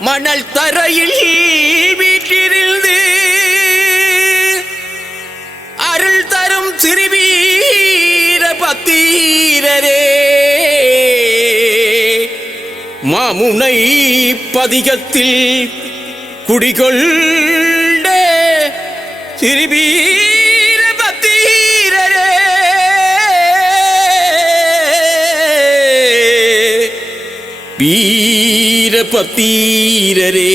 மணல் தரையில் வீற்றிருந்து அருள் தரும் திருவீர பத்தீரரே மாமுனை பதிகத்தில் குடிகொண்ட திருவீர பத்தீரரே வீர பத்தீரரே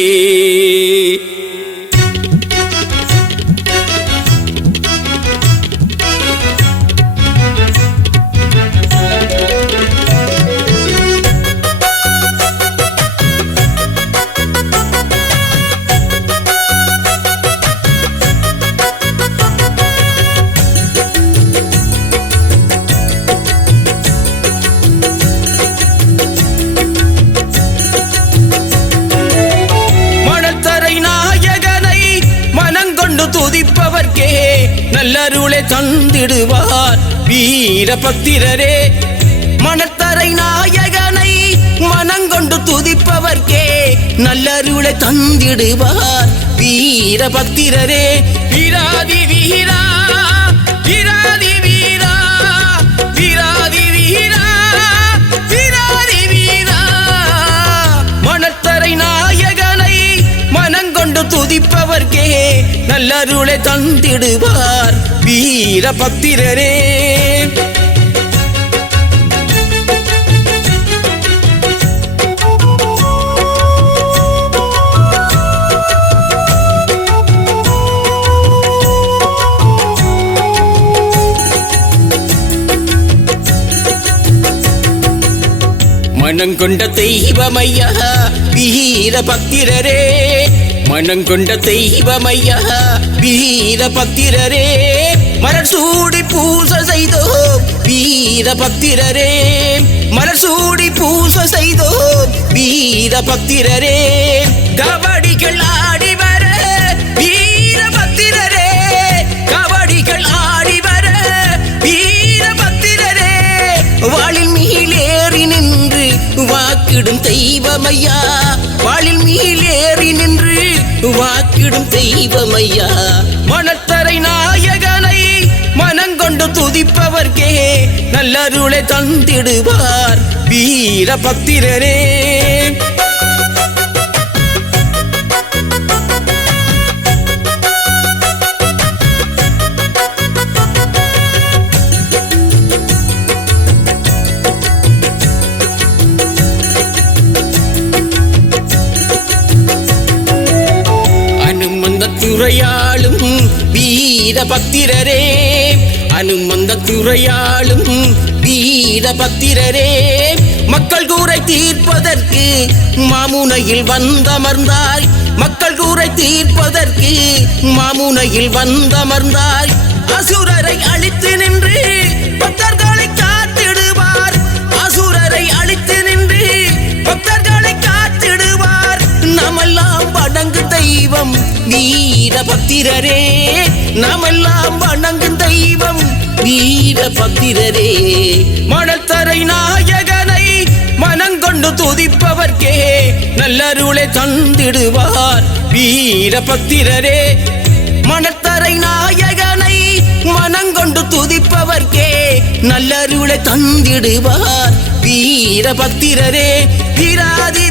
துதிப்பவர்க்கே நல்லருளை தந்திடுவார் வீரபத்திரரே மணத்தரை நாயகனை மனங்கொண்டு துதிப்பவர்க்கே நல்லருளை தந்திடுவார் வீரபத்திரரே வீராதி வீரா வீராதி வீரா வீராதி வீரா வீராதி வீரா மணத்தரை நாயகனை மனங்கொண்டு துதிப்பவர்க்கே நல்லருளை தந்திடுவார் வீரபத்திரரே மனங்கொண்ட தெய்வமையா வீரபத்திரரே மனங்கொண்ட தெய்வமையா வீரபத்திரரே மலர் சூடி பூசை செய்தோம் வீரபத்திரரே மலர் சூடி பூசை செய்தோம் வீரபத்திரரே கபடிகள் ஆடி வர வீரபத்திரரே கபடிகள் ஆடி வர வீரபத்திரரே வாளில் மீளேறி நின்று வாக்கிடும் தெய்வமையா வாளில் மீளேறி நின்று வாக்கிடும் தெய்வமையா மணத்தரை நாயகனை மனங்கொண்டு துதிப்பவர்க்கே நல்லருளை தந்திடுவார் வீரபத்திரரே துறையாளும் வீரபத்திரரே அனுமந்த துறையாளும் வீரபத்திரரே மக்கள் கூரை தீர்ப்பதற்கு மாமுனையில் வந்தமர்ந்தாய் மக்கள் கூரை தீர்ப்பதற்கு மாமுனையில் வந்தமர்ந்தாய் அசுரரை அழித்து நின்று பக்தர்களை காத்திடுவார் அசுரரை அழித்து நின்று பக்தர்களை காத்திடுவார் நாமெல்லாம் வணங்கு தெய்வம் வீரபத்திரரே நாமெல்லாம் வணங்கு தெய்வம் வீரபத்திரரே மணத்தரை நாயகனை மனங்கொண்டு துதிப்பவர்க்கே நல்லருளை தந்திடுவார் வீரபத்திரரே மணத்தரை நாயகனை மனங்கொண்டு துதிப்பவர்க்கே நல்லருளை தந்திடுவார் வீரபத்திரரே வீராதி